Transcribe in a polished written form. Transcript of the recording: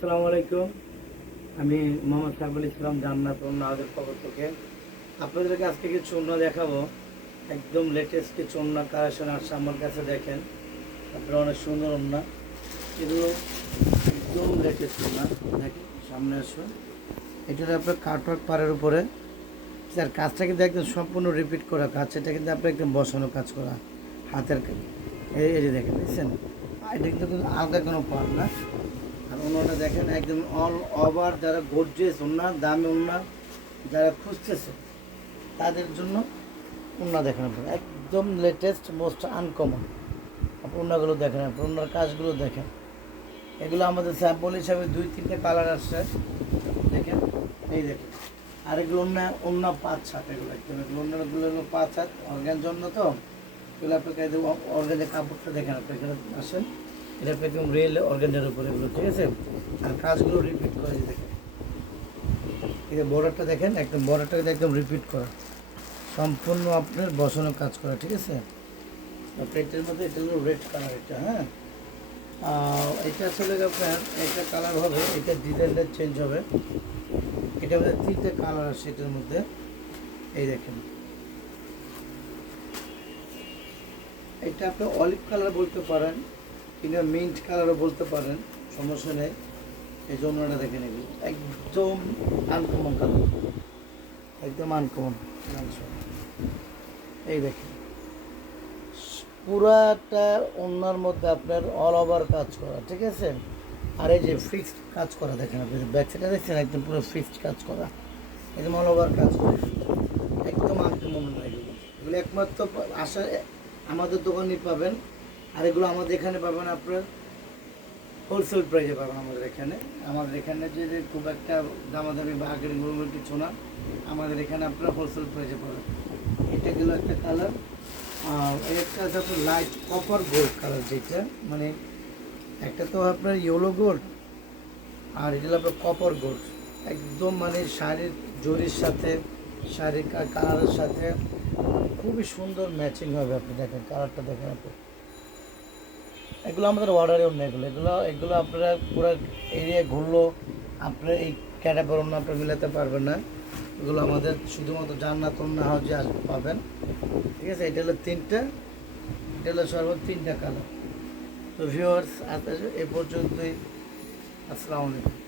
আসসালামু আলাইকুম। আমি মোহাম্মদ সাইফুল ইসলাম, জান্নাত ওড়নাদের পক্ষ থেকে আপনাদেরকে আজকে কিছু ওড়না দেখাবো। একদম লেটেস্ট কিছু ওড়না কালেকশন আসছে আমার কাছে। দেখেন, আপনারা অনেক সুন্দর ওড়না, এগুলো একদম লেটেস্ট ওড়না। দেখেন, সামনে আসুন। এটার আপনার কাটওয়ার্ক পাড়ের উপরে, স্যার কাজটা কিন্তু একদম সম্পূর্ণ রিপিট করা কাজ। এটা কিন্তু আপনার একদম বসানো কাজ করা হাতের কাজ। এই যে দেখেন, দেখছেন, এটা কিন্তু আলাদা কোনো পার্ট না। আর ওনারা দেখেন একদম অল ওভার, যারা গর্জিয়াস ওনা, দামি ওনা যারা খুঁজতেছে তাদের জন্য ওনা দেখেন। আপনার একদম লেটেস্ট, মোস্ট আনকমন ওনাগুলো দেখেন। আপনার ওনার কাজগুলো দেখেন। এগুলো আমাদের স্যাম্পল হিসাবে 2-3টে কালার আসছে। দেখেন, এই দেখেন। আর এগুলো অন্য 5-7, এগুলো একদম এগুলো অন্যগুলো হলো 5-7 অর্গান জন্য। তো এগুলো আপনাকে অর্গানের কাপড়টা দেখেন। আপনি এখানে আসেন, এটা একদম রিয়েল অর্গানের উপরে এগুলো, ঠিক আছে। আর কাজগুলো রিপিট করে দেখেন। এই যে বর্ডারটা দেখেন, একদম বর্ডারটা একদম রিপিট করা, সম্পূর্ণ আপনার বসানো কাজ করা, ঠিক আছে। প্লেটের মধ্যে এটা হলো রেড কালার। এটা হ্যাঁ, এটা আসলে আপনার এটা কালার হবে, এটা ডিজাইনটা চেঞ্জ হবে। এটা মধ্যে 3টে কালার আসছে এটার মধ্যে। এই দেখেন, এটা আপনি অলিভ কালার বলতে পারেন, কিংবা মিন্ট কালারও বলতে পারেন, সমস্যা নেই। এই জন্যটা দেখেন, এগুলো একদম আনকমন কালার, একদম আনকমন। এই দেখেন, পুরাটা ওনার মধ্যে আপনার অল ওভার কাজ করা, ঠিক আছে। আর এই যে ফিক্সড কাজ করা দেখেন, আপনি ব্যাক সাইডে দেখছেন, একদম পুরো ফিক্সড কাজ করা, একদম অল ওভার কাজ করা, একদম আনকমন। এগুলো এগুলো একমাত্র আসা আমাদের দোকানেই পাবেন। আর এগুলো আমাদের এখানে পাবেন আপনার হোলসেল প্রাইসে পাবেন। আমাদের এখানে যে খুব একটা দামাদামি বা আগের গরমের কিছু না, আমাদের এখানে আপনারা হোলসেল প্রাইসে পাবেন। এটা গেলো একটা কালার। আর একটা আছে আপনার লাইট কপার গোল্ড কালার, যেটা মানে একটা তো আপনার ইয়েলো গোল্ড, আর এটা আপনার কপার গোল্ড। একদম মানে শাড়ির জরির সাথে, শাড়ির কালারের সাথে খুবই সুন্দর ম্যাচিং হবে। আপনি দেখেন কালারটা দেখেন আপনি। এগুলো আমাদের অর্ডারে অন্য, এগুলো আপনারা পুরো এরিয়া ঘুরলো আপনার এই ক্যাটাগরি অন্য আপনার মিলাতে পারবেন না। এগুলো আমাদের শুধুমাত্র জান্নাত ওড়না হাউজে পাবেন, ঠিক আছে। এটা হলো 3টে, এটা হলো সর্বোচ্চ 3টা কালার। তো ভিউয়ার্স, এ পর্যন্তই। আসসালামু আলাইকুম।